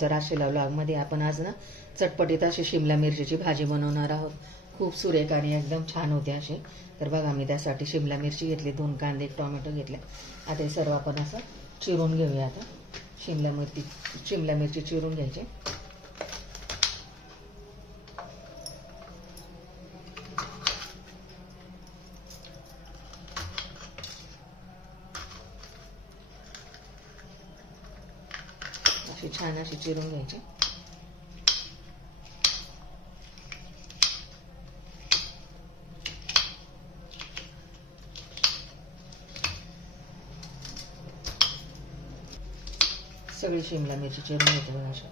तुमचं राशीला व्लॉगमध्ये आपण आज ना चटपटीत अशी शिमला मिरचीची भाजी बनवणार आहोत. खूप सुरेख आणि एकदम छान होते अशी तर बघा मी त्यासाठी शिमला मिरची घेतली दोन कांदे एक टोमॅटो घेतले. आता हे सर्व आपण असं चिरून घेऊया आता. शिमला मिरची शिमला मिरची चिरून घ्यायची अशी छान अशी चिरून घ्यायची. सगळी शिमला मिरची चिरून घ्यायची बघा अशा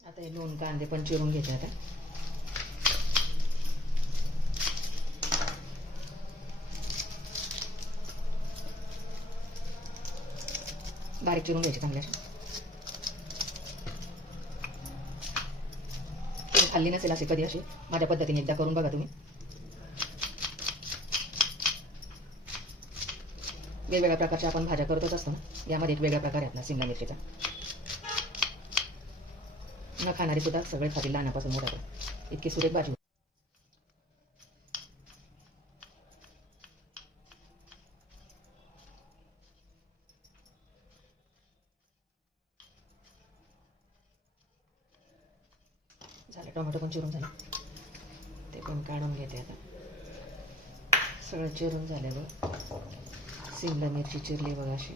आता हे दोन कांदे पण चिरून घ्यायचे आता. बारीक चिरून घ्यायचे चांगले असे. खाल्ली नसेल असे कधी असे? माझ्या पद्धतीने एकदा करून बघा तुम्ही. वेगवेगळ्या प्रकारच्या आपण भाज्या करतच असतो ना. यामध्ये एक वेगळा प्रकार आहे आपला शिमला मिरचीचा. न खाणारी सुद्धा सगळे खातील लहानापासून मोठ्या इतकी सुरेख भाजी. झालं टोमॅटो पण चिरून झालं? ते पण काढून घेते आता. सगळं चिरून झालेलं शिमला मिरची चिरली बघा अशी.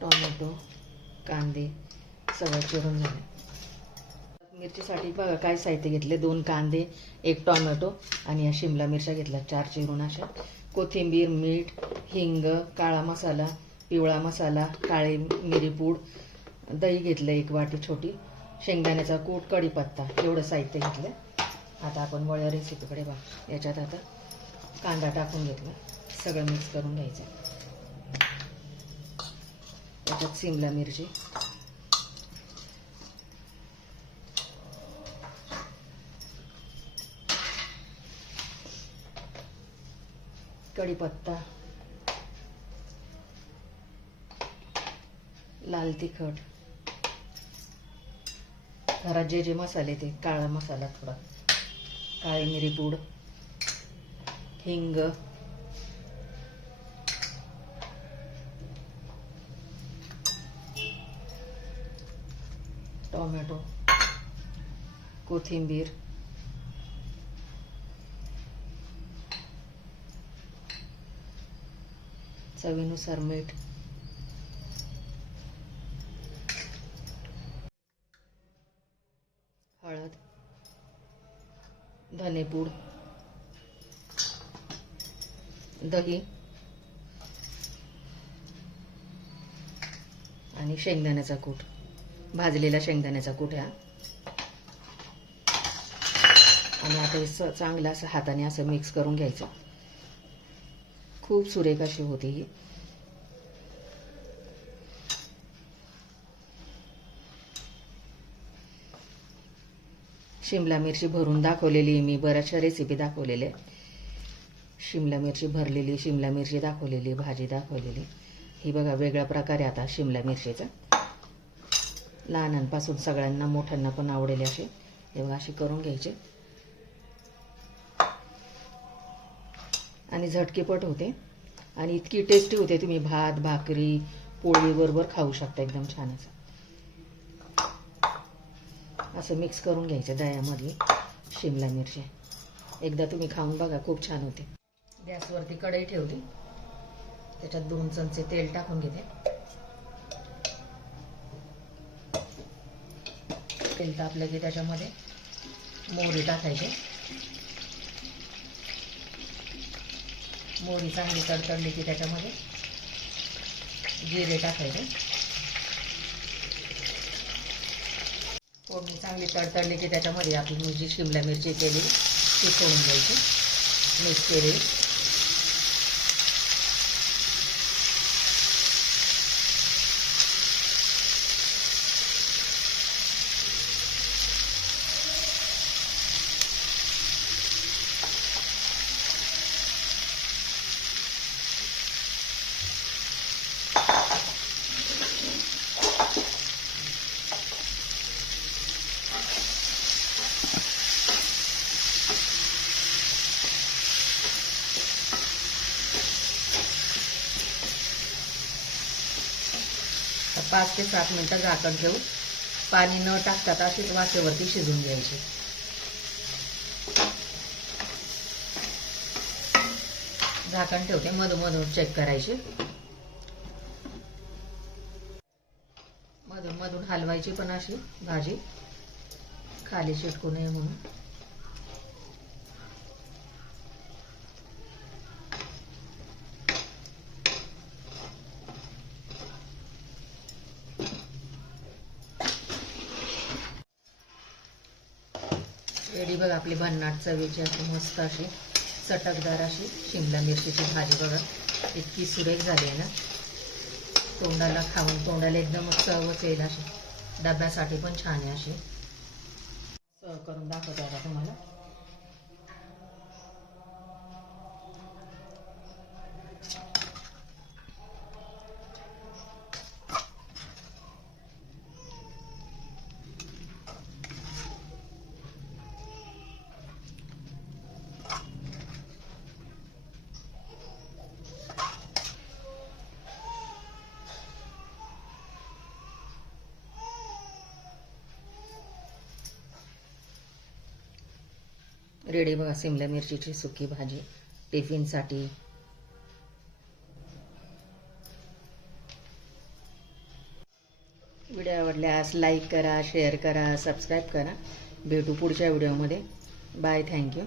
टोमॅटो कांदे सगळं चिरून झाले. मिरचीसाठी बघा काय साहित्य घेतले? दोन कांदे एक टोमॅटो आणि या शिमला मिरच्या घेतल्या. चार चिरून अशा. कोथिंबीर मीठ हिंग काळा मसाला पिवळा मसाला काळे मिरीपूड दही घेतलं एक वाटी छोटी. शेंगदाण्याचा कूट कढीपत्ता एवढं साहित्य घेतलं. आता आपण वळ्या रेसिपीकडे बघ. याच्यात आता कांदा टाकून घेतला. सगळं मिक्स करून घ्यायचं. त्याच्यात शिमला मिरची. कढीपत्ता. लाल तिखट. घरात जे जे मसाले ते काळा मसाला थोडा. काळी मिरी पूड हिंग टोमॅटो कोथिंबीर चवीनुसार मीठ धनेपूड. दही. आणि शेंगदाण्याचा कूट. भाजलेला शेंगदाण्याचा कूट ह्या आणि आता हे स चांगलं असं हाताने असं मिक्स करून घ्यायचं. खूप सुरेख अशी होती ही. शिमला मिरची भरून दाखवलेली मी बऱ्याचशा रेसिपी दाखवलेल्या शिमला मिरची भरलेली शिमला मिरची दाखवलेली भाजी दाखवलेली. ही बघा वेगळ्या प्रकारे आता शिमला मिरचीचा. लहानांपासून सगळ्यांना मोठ्यांना पण आवडेल असे. हे बघा अशी करून घ्यायचे. आणि झटकेपट होते. आणि इतकी टेस्टी होते तुम्ही. भात भाकरी पोळीबरोबर खाऊ शकता एकदम छान असं. असं मिक्स करून घ्यायचं दह्यामध्ये शिमला मिरची एकदा तुम्ही खाऊन बघा खूप छान होते. गॅसवरती कढई ठेवली. त्याच्यात दोन चमचे तेल टाकून घेते. तेल तापलं की त्याच्यामध्ये मोहरी टाकायची. मोहरी चांगली तडतडली की त्याच्यामध्ये जिरे टाकायचे. फोडणी चांगली तडतडली की त्याच्यामध्ये आपली मी जी शिमला मिरची केली ती फोडून द्यायची. मिक्स केली तर पाच ते सात मिनटं झाकण ठेवू पाणी न टाकता अशी वाफेवरती शिजून घ्यायची. झाकण ठेवते मधून मधून चेक करायची. मधून मधून हलवायची पण अशी भाजी. खाली शिटकू नये म्हणून. रेडी बघ आपली भन्नाट चवीची अशी मस्त अशी चटकदार अशी शिमला मिरचीची भाजी बघा. इतकी सुरेख झाली आहे ना. तोंडाला खाऊन तोंडाला एकदम चवच येईल अशी. डब्यासाठी पण छान आहे अशी. सर्व करून दाखवतो आता तुम्हाला. रेडी बघा सिमला मिरचीची सुकी भाजी टिफिनसाठी. व्हिडिओ आवडल्यास लाईक करा शेअर करा सबस्क्राईब करा. भेटू पुढच्या व्हिडिओमध्ये. Bye thank you.